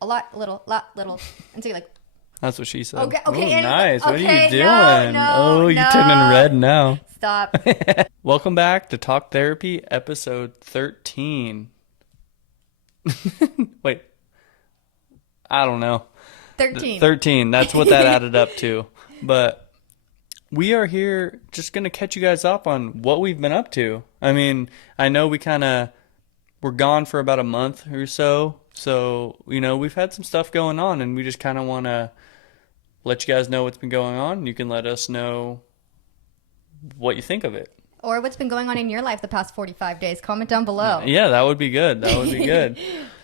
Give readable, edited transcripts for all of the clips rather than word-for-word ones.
a lot, little, lot, little. And so you're like, That's what she said. okay. Ooh, nice. What are okay, you doing? no, You're turning red now. Stop. Welcome back to Talk Therapy, episode 13. Wait. I don't know. 13. 13. That's what that added up to. But we are here just going to catch you guys up on what we've been up to. I mean, I know we're gone for about a month or so. So, we've had some stuff going on, and we just kind of want to let you guys know what's been going on. You can let us know what you think of it. Or what's been going on in your life the past 45 days. Comment down below. Yeah, that would be good. That would be good.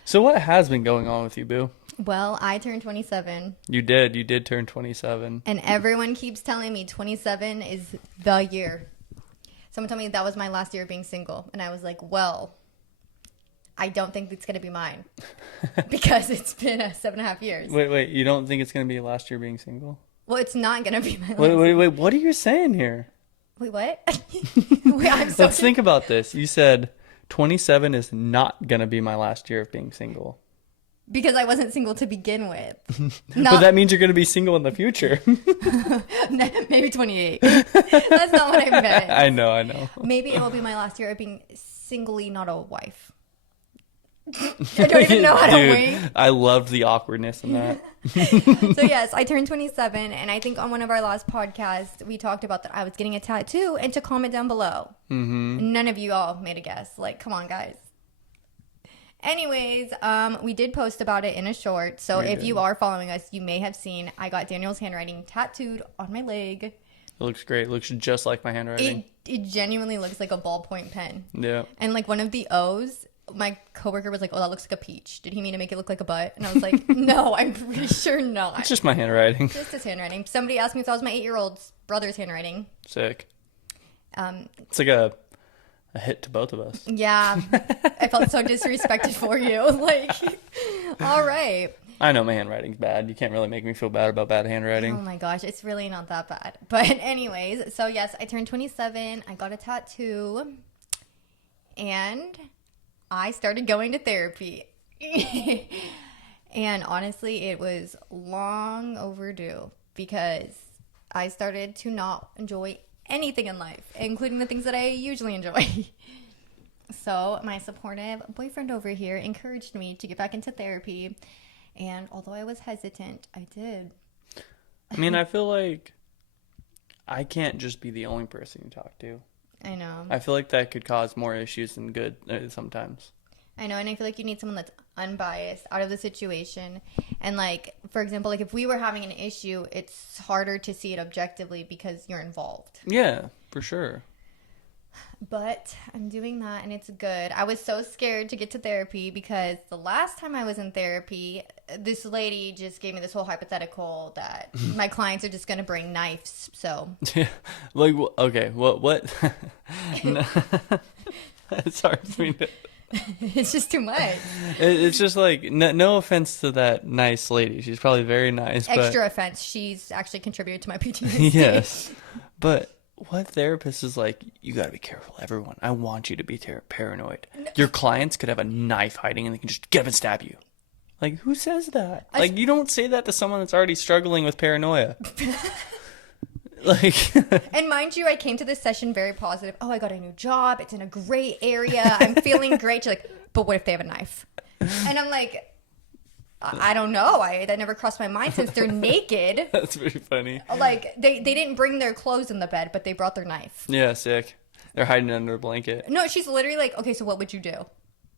So what has been going on with you, Boo? Well, I turned 27. You did turn 27. And everyone keeps telling me 27 is the year. Someone told me that was my last year of being single. And I was like, well, I don't think it's going to be mine. Because it's been 7.5 years. Wait. You don't think it's going to be last year being single? Well, it's not going to be my last Wait. What are you saying here? Wait, what? Wait, I'm so Let's think about this. You said 27 is not going to be my last year of being single. Because I wasn't single to begin with. But that means you're going to be single in the future. Maybe 28. That's not what I meant. I know. Maybe it will be my last year of being singly, not a wife. I don't even know how to wink. I loved the awkwardness in that. So yes, I turned 27, and I think on one of our last podcasts, we talked about that I was getting a tattoo, and to comment down below. Mm-hmm. None of you all made a guess. Like, come on, guys. Anyways, we did post about it in a short. So if you are following us, you may have seen I got Daniel's handwriting tattooed on my leg. It looks great. It looks just like my handwriting. It genuinely looks like a ballpoint pen. Yeah. And like one of the O's, my coworker was like, "Oh, that looks like a peach. Did he mean to make it look like a butt?" And I was like, "No, I'm pretty sure not. It's just my handwriting. Just his handwriting." Somebody asked me if that was my 8-year-old's brother's handwriting. Sick. It's like a hit to both of us. Yeah. I felt so disrespected for you. Like, all right. I know my handwriting's bad. You can't really make me feel bad about bad handwriting. Oh my gosh, it's really not that bad. But anyways, so yes, I turned 27. I got a tattoo. And I started going to therapy. And honestly, it was long overdue because I started to not enjoy anything in life, including the things that I usually enjoy. So my supportive boyfriend over here encouraged me to get back into therapy. And although I was hesitant, I did. I mean, I feel like I can't just be the only person you talk to. I know. I feel like that could cause more issues than good sometimes. I know, and I feel like you need someone that's unbiased, out of the situation. And like, for example, like if we were having an issue, it's harder to see it objectively because you're involved. Yeah, for sure. But I'm doing that, and it's good. I was so scared to get to therapy because the last time I was in therapy, this lady just gave me this whole hypothetical that my clients are just going to bring knives. So, yeah, like, okay, what? It's hard for me to... It's just too much. It's just like, no offense to that nice lady. She's probably very nice. Extra offense. She's actually contributed to my PTSD. Yes. But what therapist is like, you got to be careful, everyone. I want you to be paranoid. Your clients could have a knife hiding and they can just get up and stab you. Like, who says that? Like, you don't say that to someone that's already struggling with paranoia. Like, and mind you, I came to this session very positive. Oh, I got a new job. It's in a great area. I'm feeling great. She's like, but what if they have a knife? And I'm like, I don't know. That never crossed my mind since they're naked. That's very funny. Like, they didn't bring their clothes in the bed, but they brought their knife. Yeah, sick. They're hiding under a blanket. No, she's literally like, okay, so what would you do?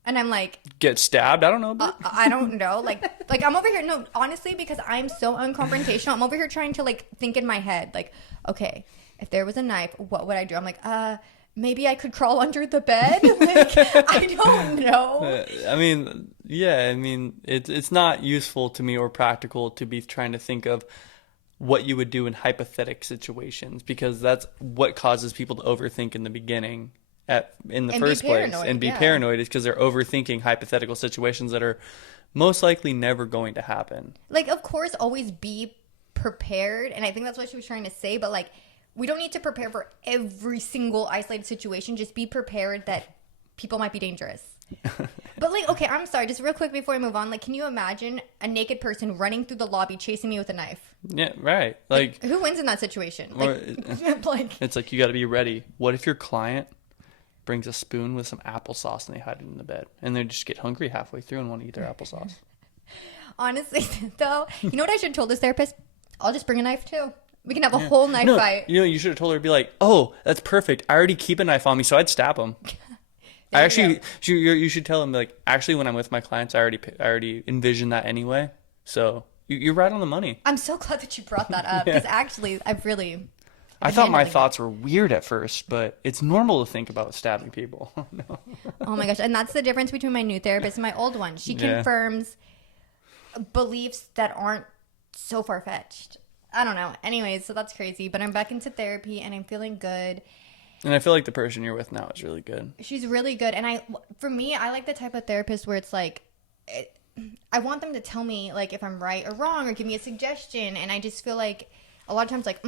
And I'm like, get stabbed? I don't know. I don't know. Like I'm over here. No, honestly, because I'm so unconfrontational. I'm over here trying to like think in my head, like, okay, if there was a knife, what would I do? I'm like, maybe I could crawl under the bed. Like, I don't know. I mean, yeah. I mean, it's not useful to me or practical to be trying to think of what you would do in hypothetical situations, because that's what causes people to overthink in the beginning. In the first place, and be paranoid is because they're overthinking hypothetical situations that are most likely never going to happen. Like, of course, always be prepared, and I think that's what she was trying to say, but like, we don't need to prepare for every single isolated situation. Just be prepared that people might be dangerous. But like, okay, I'm sorry. Just real quick before I move on, like, can you imagine a naked person running through the lobby chasing me with a knife? Yeah, right. Like who wins in that situation? Or, Like, it's like you got to be ready. What if your client brings a spoon with some applesauce and they hide it in the bed and they just get hungry halfway through and want to eat their applesauce? Honestly, though, you know what I should have told this therapist? I'll just bring a knife too. We can have a whole knife fight. You know, you should have told her to be like, "Oh, that's perfect. I already keep a knife on me, so I'd stab him." You should tell him like, actually, when I'm with my clients, I already envision that anyway. So you're right on the money. I'm so glad that you brought that up because actually, I thought my thoughts were weird at first, but it's normal to think about stabbing people. No. Oh my gosh. And that's the difference between my new therapist and my old one. She confirms beliefs that aren't so far-fetched. I don't know. Anyways, so that's crazy. But I'm back into therapy and I'm feeling good. And I feel like the person you're with now is really good. She's really good. And for me, I like the type of therapist where it's like, I want them to tell me like if I'm right or wrong or give me a suggestion. And I just feel like a lot of times like,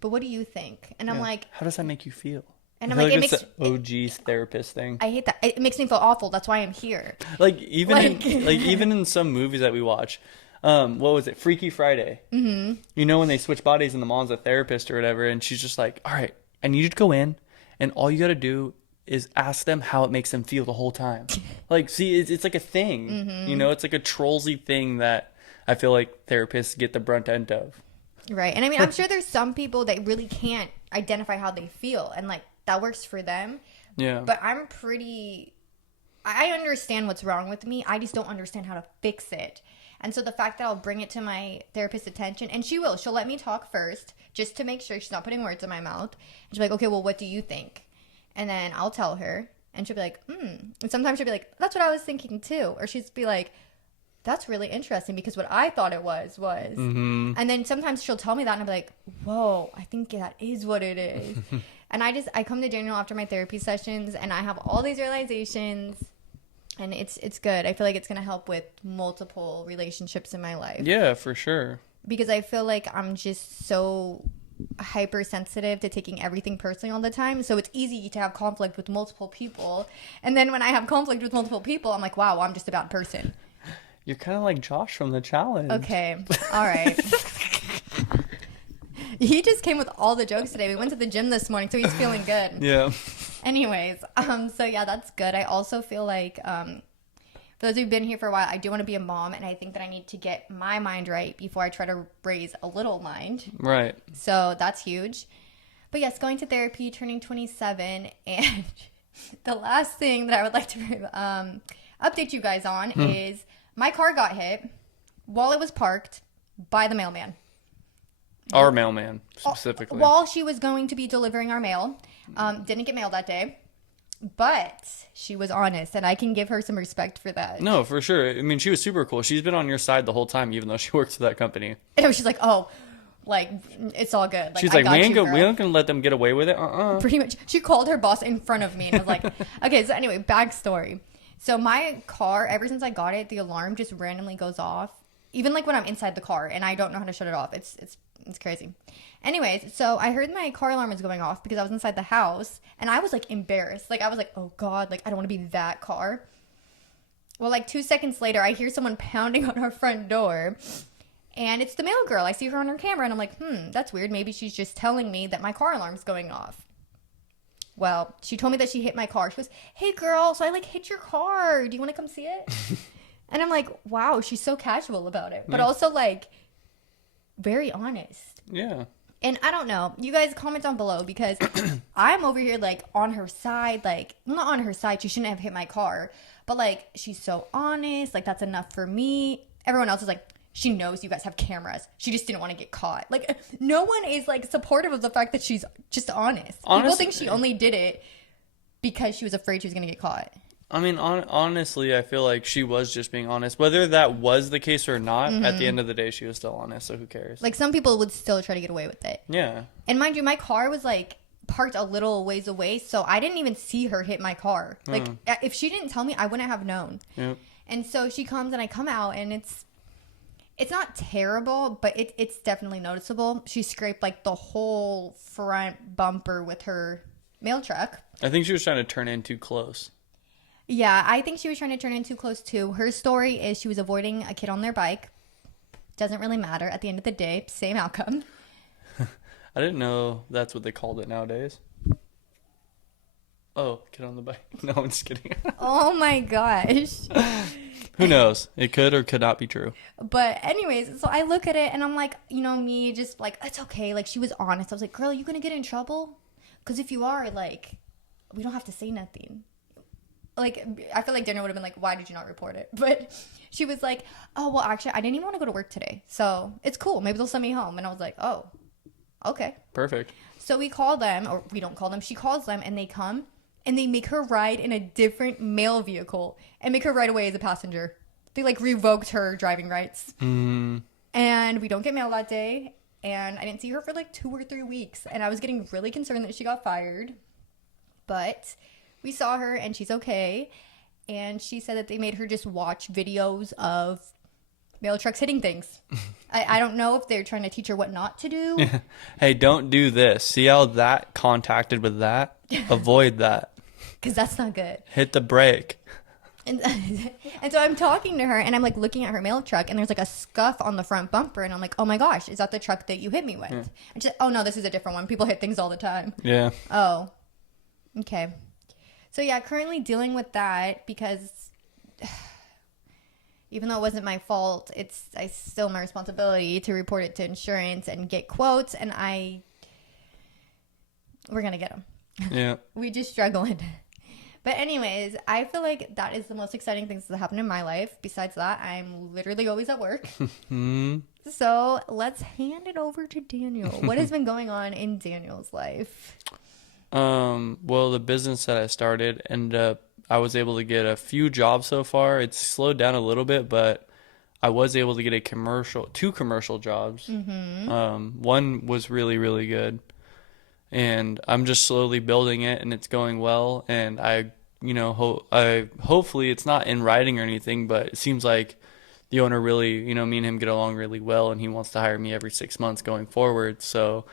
but what do you think? And I'm like, how does that make you feel? And I'm like, it makes the OG's therapist thing. I hate that. It makes me feel awful. That's why I'm here. Like even in some movies that we watch, what was it? Freaky Friday. Mm-hmm. You know when they switch bodies and the mom's a therapist or whatever, and she's just like, all right, I need you to go in, and all you got to do is ask them how it makes them feel the whole time. Like, see, it's like a thing. Mm-hmm. You know, it's like a trollsy thing that I feel like therapists get the brunt end of. Right. And I mean, I'm sure there's some people that really can't identify how they feel, and like that works for them. Yeah. But I understand what's wrong with me. I just don't understand how to fix it. And so the fact that I'll bring it to my therapist's attention, and she'll let me talk first just to make sure she's not putting words in my mouth. And she'll be like, okay, well, what do you think? And then I'll tell her, and she'll be like, And sometimes she'll be like, that's what I was thinking too. Or she'll be like, that's really interesting because what I thought it was. Mm-hmm. And then sometimes she'll tell me that and I'll be like, whoa, I think that is what it is. And I come to Daniel after my therapy sessions and I have all these realizations and it's good. I feel like it's going to help with multiple relationships in my life. Yeah, for sure. Because I feel like I'm just so hypersensitive to taking everything personally all the time. So it's easy to have conflict with multiple people. And then when I have conflict with multiple people, I'm like, wow, I'm just a bad person. You're kind of like Josh from the challenge. Okay. All right. He just came with all the jokes today. We went to the gym this morning, so he's feeling good. Yeah. Anyways, so yeah, that's good. I also feel like for those who've been here for a while, I do want to be a mom, and I think that I need to get my mind right before I try to raise a little mind. Right. So that's huge. But yes, going to therapy, turning 27, and the last thing that I would like to update you guys on is my car got hit while it was parked by the mailman. Our mailman, specifically. While she was going to be delivering our mail. Didn't get mail that day. But she was honest, and I can give her some respect for that. No, for sure. I mean, she was super cool. She's been on your side the whole time, even though she works for that company. And she's like, oh, like, it's all good. Like, she's like, we ain't gonna let them get away with it. Pretty much. She called her boss in front of me, and I was like, okay, so anyway, backstory. So my car, ever since I got it, the alarm just randomly goes off. Even like when I'm inside the car, and I don't know how to shut it off. It's crazy. Anyways, so I heard my car alarm was going off because I was inside the house, and I was like embarrassed. Like I was like, oh God, like I don't want to be that car. Well, like 2 seconds later, I hear someone pounding on our front door, and it's the mail girl. I see her on her camera, and I'm like, that's weird. Maybe she's just telling me that my car alarm's going off. Well, she told me that she hit my car. She goes, hey girl, so I like hit your car. Do you want to come see it? And I'm like, wow, she's so casual about it. But also like very honest. Yeah. And I don't know. You guys comment down below because I'm over here like on her side. Like, well, not on her side. She shouldn't have hit my car. But like, she's so honest. Like, that's enough for me. Everyone else is like, she knows you guys have cameras. She just didn't want to get caught. Like, no one is like supportive of the fact that she's just honest. People think she only did it because she was afraid she was going to get caught. I mean, honestly, I feel like she was just being honest. Whether that was the case or not, at the end of the day, she was still honest, so who cares? Like, some people would still try to get away with it. Yeah. And mind you, my car was, like, parked a little ways away, so I didn't even see her hit my car. Like, if she didn't tell me, I wouldn't have known. Yep. And so she comes, and I come out, and it's not terrible, but it's definitely noticeable. She scraped, like, the whole front bumper with her mail truck. I think she was trying to turn in too close. Yeah, I think she was trying to turn it too close too. Her story is she was avoiding a kid on their bike. Doesn't really matter. At the end of the day, same outcome. I didn't know that's what they called it nowadays. Oh, kid on the bike. No, I'm just kidding. Oh my gosh. Who knows? It could or could not be true. But anyways, so I look at it and I'm like, me just like, it's okay. Like she was honest. I was like, girl, you gonna get in trouble? Because if you are, like, we don't have to say nothing. Like, I feel like Daniel would have been like, why did you not report it? But she was like, oh, well, actually, I didn't even want to go to work today. So it's cool. Maybe they'll send me home. And I was like, oh, okay. Perfect. So we call them, or we don't call them. She calls them and they come and they make her ride in a different mail vehicle and make her ride away as a passenger. They like revoked her driving rights. Mm. And we don't get mail that day. And I didn't see her for like 2 or 3 weeks. And I was getting really concerned that she got fired. But we saw her and she's okay. And she said that they made her just watch videos of mail trucks hitting things. I don't know if they're trying to teach her what not to do. Hey, don't do this. See how that contacted with that? Avoid that. Because that's not good. Hit the brake. And, and so I'm talking to her and I'm like looking at her mail truck and there's like a scuff on the front bumper. And I'm like, oh my gosh, is that the truck that you hit me with? Yeah. And she's like, oh no, this is a different one. People hit things all the time. Yeah. Oh, okay. So yeah, currently dealing with that because even though it wasn't my fault, it's still my responsibility to report it to insurance and get quotes. And we're going to get them. Yeah. We just struggling. But anyways, I feel like that is the most exciting things that happened in my life. Besides that, I'm literally always at work. So let's hand it over to Daniel. What has been going on in Daniel's life? Well, the business that I started ended up, I was able to get a few jobs so far. It's slowed down a little bit, but I was able to get two commercial jobs. Mm-hmm. One was really, really good. And I'm just slowly building it and it's going well. And hopefully it's not in writing or anything, but it seems like the owner really, me and him get along really well and he wants to hire me every 6 months going forward. So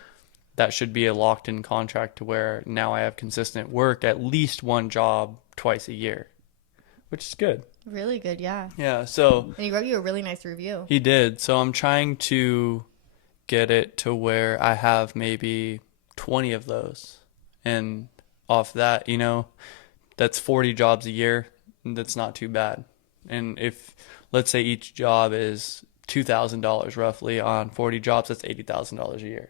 that should be a locked in contract to where now I have consistent work, at least one job twice a year, which is good. Really good, yeah. Yeah, so. And he wrote you a really nice review. He did. So I'm trying to get it to where I have maybe 20 of those. And off that, that's 40 jobs a year. That's not too bad. And if, let's say each job is $2,000 roughly on 40 jobs, that's $80,000 a year.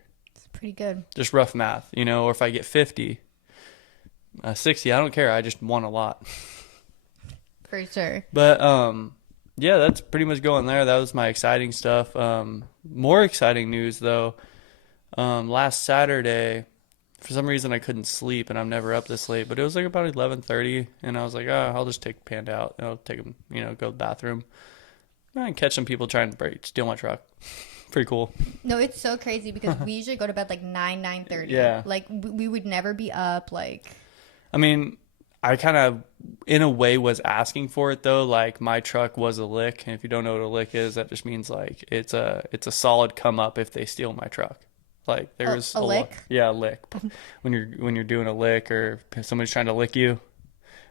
Pretty good. Just rough math, or if I get 50, 60, I don't care. I just won a lot. For sure. But, yeah, that's pretty much going there. That was my exciting stuff. More exciting news, though. Last Saturday, for some reason I couldn't sleep, and I'm never up this late, but it was like about 11:30, and I was like, I'll just take Panda out. I'll take him, go to the bathroom. And catch some people trying to steal my truck. Pretty cool. No, it's so crazy because we usually go to bed like 9:30. Yeah. Like we would never be up like. I mean, I kind of, in a way, was asking for it though. Like my truck was a lick, and if you don't know what a lick is, that just means like it's a solid come up if they steal my truck. Like there's a lick. Yeah, a lick. when you're doing a lick or somebody's trying to lick you.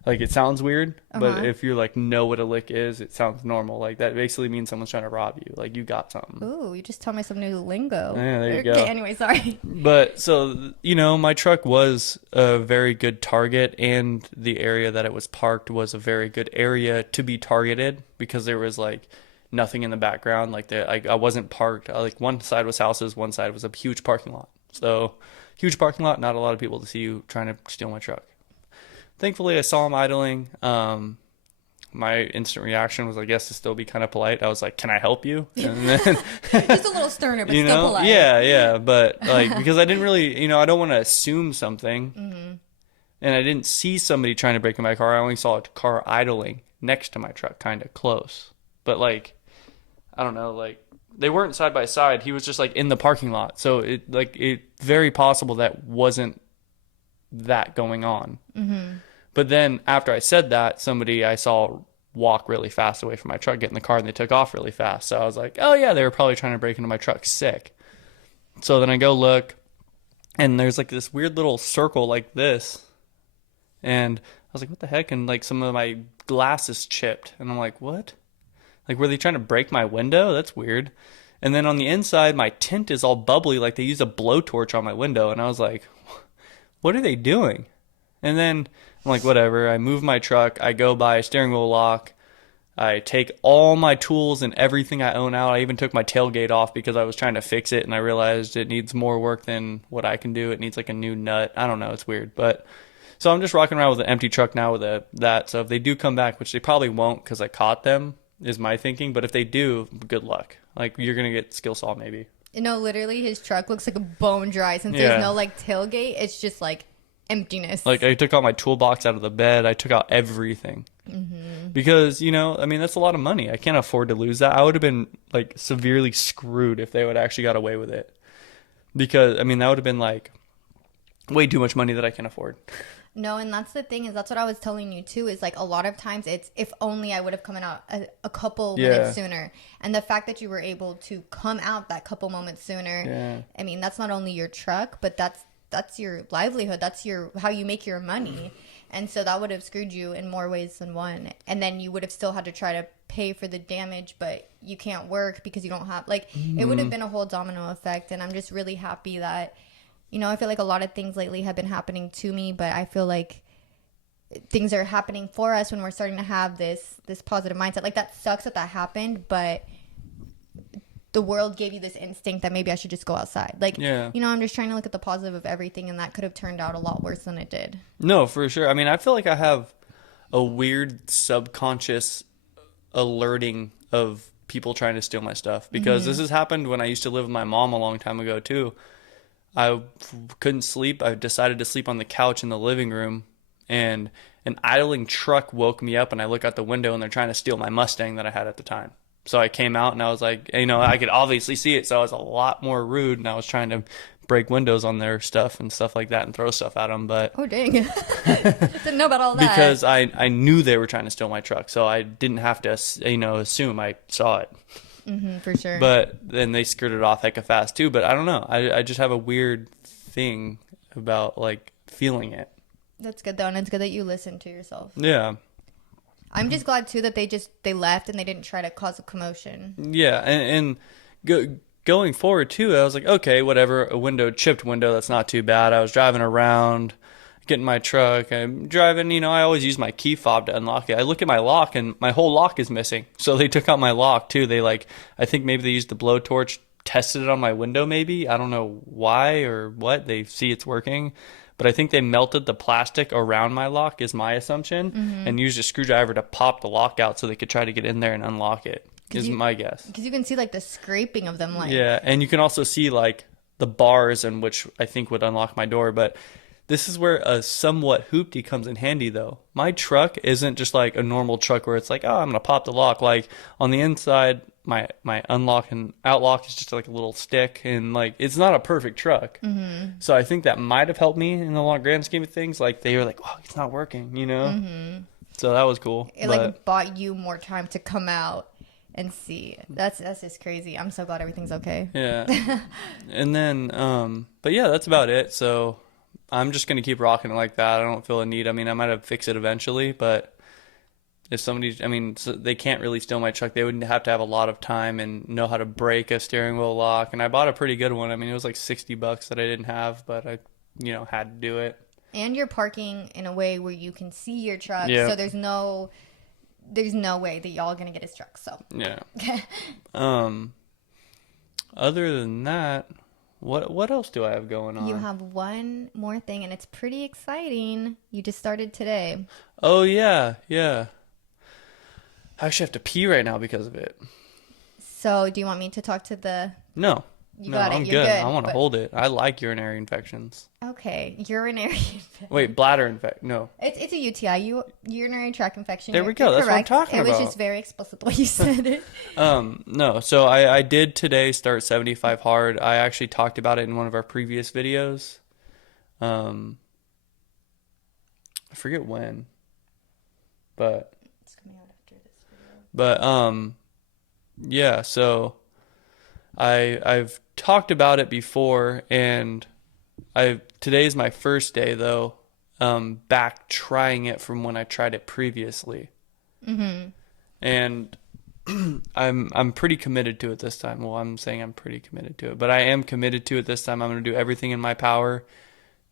Like, it sounds weird, but if you, know what a lick is, it sounds normal. Like, that basically means someone's trying to rob you. Like, you got something. Ooh, you just told me some new lingo. Yeah, there you go. Okay, anyway, sorry. But, so, my truck was a very good target, and the area that it was parked was a very good area to be targeted because there was, nothing in the background. Like, I wasn't parked. One side was houses, one side was a huge parking lot. So, huge parking lot, not a lot of people to see you trying to steal my truck. Thankfully, I saw him idling. My instant reaction was, I guess, to still be kind of polite. I was like, "Can I help you?" And then, just a little sterner, but still polite. Yeah. But because I didn't really, I don't want to assume something. Mm-hmm. And I didn't see somebody trying to break in my car. I only saw a car idling next to my truck, kind of close. But I don't know, they weren't side by side. He was just in the parking lot. So it very possible that wasn't that going on. Mm-hmm. But then after I said that, somebody I saw walk really fast away from my truck, get in the car, and they took off really fast. So I was like, oh yeah, they were probably trying to break into my truck sick. So then I go look, and there's this weird little circle like this. And was like, what the heck? And like some of my glass is chipped. And I'm like, what? Like, were they trying to break my window? That's weird. And then on the inside, my tint is all bubbly, like they used a blowtorch on my window. And I was like, what are they doing? And then I'm like, whatever. I move my truck. I go buy a steering wheel lock. I take all my tools and everything I own out. I even took my tailgate off because I was trying to fix it, and I realized it needs more work than what I can do. It needs like a new nut. I don't know. It's weird. But so I'm just rocking around with an empty truck now with that. So if they do come back, which they probably won't because I caught them, is my thinking. But if they do, good luck. Like, you're going to get skill saw maybe. Literally his truck looks like a bone dry since Yeah. there's no like tailgate. It's just like emptiness. Like, I took all my toolbox out of the bed. I took out everything. Because, I mean, that's a lot of money. I can't afford to lose that. I would have been, like, severely screwed if they would actually got away with it. Because, I mean, that would have been, like, way too much money that I can't afford. No, and that's the thing, is that's what I was telling you too, is like a lot of times it's if only I would have come out a couple minutes sooner. And the fact that you were able to come out that couple moments sooner, I mean, that's not only your truck, but that's your livelihood. That's how you make your money. And so that would have screwed you in more ways than one. And then you would have still had to try to pay for the damage, but you can't work because you don't have, like, it would have been a whole domino effect. And I'm just really happy that, I feel like a lot of things lately have been happening to me, but I feel like things are happening for us when we're starting to have this positive mindset. Like, that sucks that happened, but the world gave you this instinct that maybe I should just go outside. Like, I'm just trying to look at the positive of everything, and that could have turned out a lot worse than it did. No, for sure. I mean, I feel like I have a weird subconscious alerting of people trying to steal my stuff, because this has happened when I used to live with my mom a long time ago too. I couldn't sleep. I decided to sleep on the couch in the living room, and an idling truck woke me up, and I look out the window and they're trying to steal my Mustang that I had at the time. So I came out and I was like, I could obviously see it. So I was a lot more rude, and I was trying to break windows on their stuff and stuff like that and throw stuff at them. But oh, dang. Didn't know about all that. Because I knew they were trying to steal my truck. So I didn't have to, assume I saw it. For sure. But then they skirted off hecka fast too. But I don't know. I just have a weird thing about like feeling it. That's good though, and it's good that you listen to yourself. Yeah. I'm just glad too that they left and they didn't try to cause a commotion. Yeah, and going forward too, I was like, okay, whatever, chipped window, that's not too bad. I was driving around, getting my truck, I'm driving, I always use my key fob to unlock it. I look at my lock and my whole lock is missing. So they took out my lock too. I think maybe they used the blowtorch, tested it on my window maybe. I don't know why or what. They see it's working. But I think they melted the plastic around my lock is my assumption, and used a screwdriver to pop the lock out so they could try to get in there and unlock it, is my guess. Because you can see like the scraping of them. Yeah, and you can also see like the bars in which I think would unlock my door. But this is where a somewhat hoopty comes in handy though. My truck isn't just like a normal truck where it's like, oh, I'm going to pop the lock. Like on the inside, my unlock and outlock is just like a little stick, and like it's not a perfect truck. So I think that might have helped me in the long grand scheme of things. Like they were like, oh, it's not working, So that was cool. It like bought you more time to come out and see. That's just crazy. I'm so glad everything's okay. Yeah. And then but yeah, that's about it. So I'm just gonna keep rocking it like that. I don't feel a need. I mean, I might have fixed it eventually, but if somebody, so they can't really steal my truck. They would have to have a lot of time and know how to break a steering wheel lock. And I bought a pretty good one. I mean, it was like $60 that I didn't have, but I, had to do it. And you're parking in a way where you can see your truck. Yeah. So there's no way that y'all are going to get his truck. So. Yeah. Other than that, what else do I have going on? You have one more thing, and it's pretty exciting. You just started today. Oh, yeah. Yeah. I actually have to pee right now because of it. So, do you want me to talk to the... No. I'm good. I want to hold it. I like urinary infections. Okay. Urinary infection. Wait, bladder infection. No. It's a UTI, urinary tract infection. There we go. That's correct. What I'm talking about. It was just very explicit the way you said it. No. So I did today start 75 hard. I actually talked about it in one of our previous videos. I forget when. But... But yeah, so I've talked about it before, and today's my first day though. back trying it from when I tried it previously. Mm-hmm. And I'm pretty committed to it this time. Well, I'm saying I'm pretty committed to it, but I am committed to it this time. I'm going to do everything in my power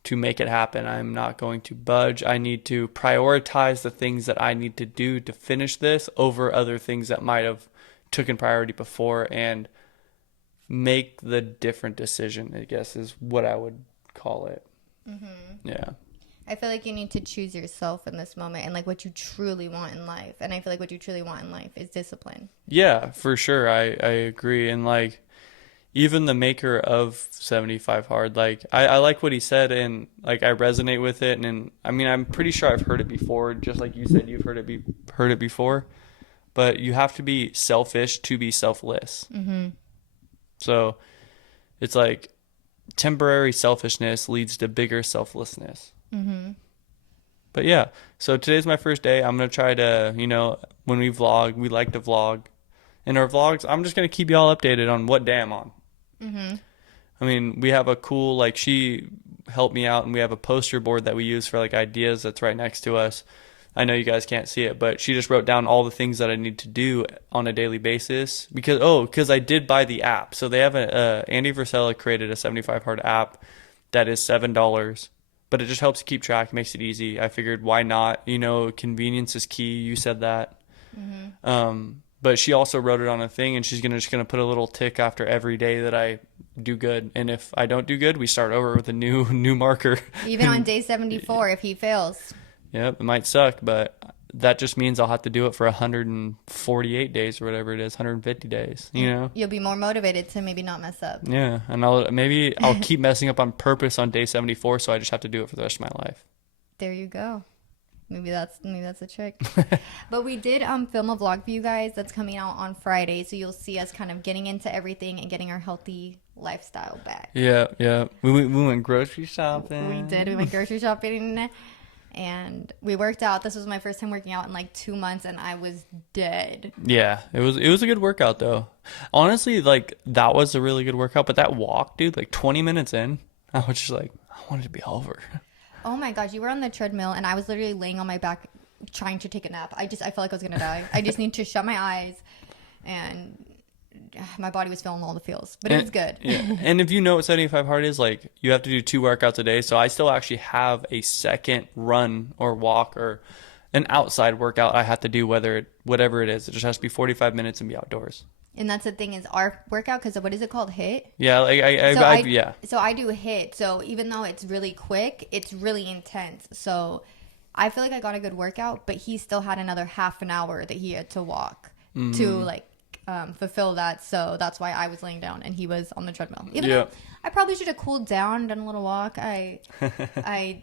to make it happen. I'm not going to budge. I need to prioritize the things that I need to do to finish this over other things that might have taken priority before, and make the different decision, I guess, is what I would call it. Mm-hmm. Yeah. I feel like you need to choose yourself in this moment and like what you truly want in life. And I feel like what you truly want in life is discipline. Yeah, for sure. I agree. And like, even the maker of 75 Hard, like I like what he said, and like I resonate with it. And I mean, I'm pretty sure I've heard it before, just like you said, you've heard it before. But you have to be selfish to be selfless. Mm-hmm. So it's like temporary selfishness leads to bigger selflessness. Mm-hmm. But yeah, so today's my first day. I'm going to try to, when we vlog, we like to vlog. In our vlogs, I'm just going to keep y'all updated on what day I'm on. Mm-hmm. I mean, we have a cool, like, she helped me out, and we have a poster board that we use for, like, ideas that's right next to us. I know you guys can't see it, but she just wrote down all the things that I need to do on a daily basis because I did buy the app. So they have Andy Frisella created a 75 Hard app that is $7, but it just helps you keep track, makes it easy. I figured, why not? Convenience is key. You said that. Mm-hmm. But she also wrote it on a thing, and she's just gonna put a little tick after every day that I do good. And if I don't do good, we start over with a new marker. Even on day 74, if he fails. Yep, it might suck, but that just means I'll have to do it for 148 days or whatever it is, 150 days, You'll be more motivated to maybe not mess up. Yeah, and I'll keep messing up on purpose on day 74, so I just have to do it for the rest of my life. There you go. Maybe that's a trick. But we did film a vlog for you guys that's coming out on Friday, so you'll see us kind of getting into everything and getting our healthy lifestyle back. Yeah. We went grocery shopping. We did. We went grocery shopping, and we worked out. This was my first time working out in like 2 months, and I was dead. Yeah, it was a good workout though. Honestly, like that was a really good workout. But that walk, dude, like 20 minutes in, I was just like, I wanted to be over. Oh my gosh, you were on the treadmill, and I was literally laying on my back trying to take a nap. I felt like I was gonna die. I just need to shut my eyes, and my body was feeling all the feels, but it was good. Yeah. And if you know what 75 Hard is, like you have to do 2 workouts a day. So I still actually have a second run or walk or an outside workout I have to do, whatever it is. It just has to be 45 minutes and be outdoors. And that's the thing is our workout, because what is it called? HIIT? Yeah, like yeah. So I do HIIT. So even though it's really quick, it's really intense. So I feel like I got a good workout, but he still had another half an hour that he had to walk to fulfill that. So that's why I was laying down and he was on the treadmill. Even though I probably should have cooled down, done a little walk. I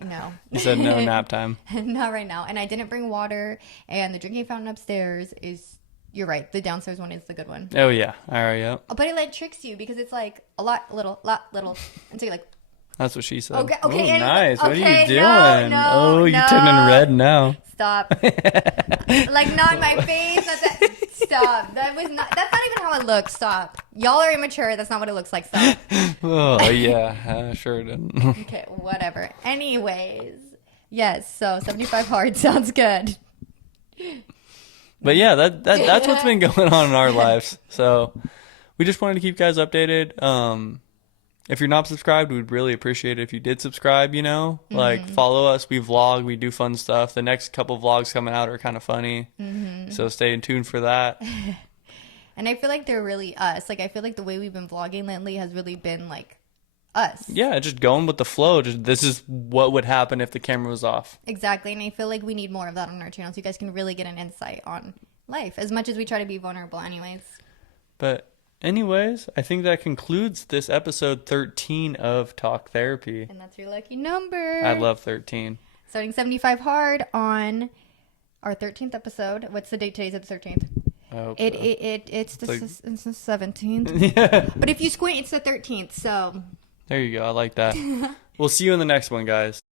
no. You said no nap time. Not right now. And I didn't bring water. And the drinking fountain upstairs is. You're right. The downstairs one is the good one. Oh, yeah. All right, yeah. But it, like, tricks you because it's, like, a lot, little. And so you're like... That's what she said. Okay. Oh, nice. Okay, what are you doing? No, you're turning red now. Stop. Like, not in my face. Stop. That's not even how it looks. Stop. Y'all are immature. That's not what it looks like. Stop. Oh, yeah. Sure didn't. Okay, whatever. Anyways. Yes, so 75 Hard sounds good. But yeah, that's what's been going on in our lives. So we just wanted to keep you guys updated. If you're not subscribed, we'd really appreciate it if you did subscribe, like follow us. We vlog, we do fun stuff. The next couple vlogs coming out are kind of funny. Mm-hmm. So stay tuned for that. And I feel like they're really us. Like I feel like the way we've been vlogging lately has really been like us. Yeah, just going with the flow. This is what would happen if the camera was off. Exactly. And I feel like we need more of that on our channel so you guys can really get an insight on life as much as we try to be vulnerable anyways. But anyways, I think that concludes this episode 13 of Talk Therapy. And that's your lucky number. I love 13. Starting 75 Hard on our 13th episode. What's the date today's at the 13th? It's the 17th. Yeah. But if you squint, it's the 13th, so... There you go. I like that. We'll see you in the next one, guys.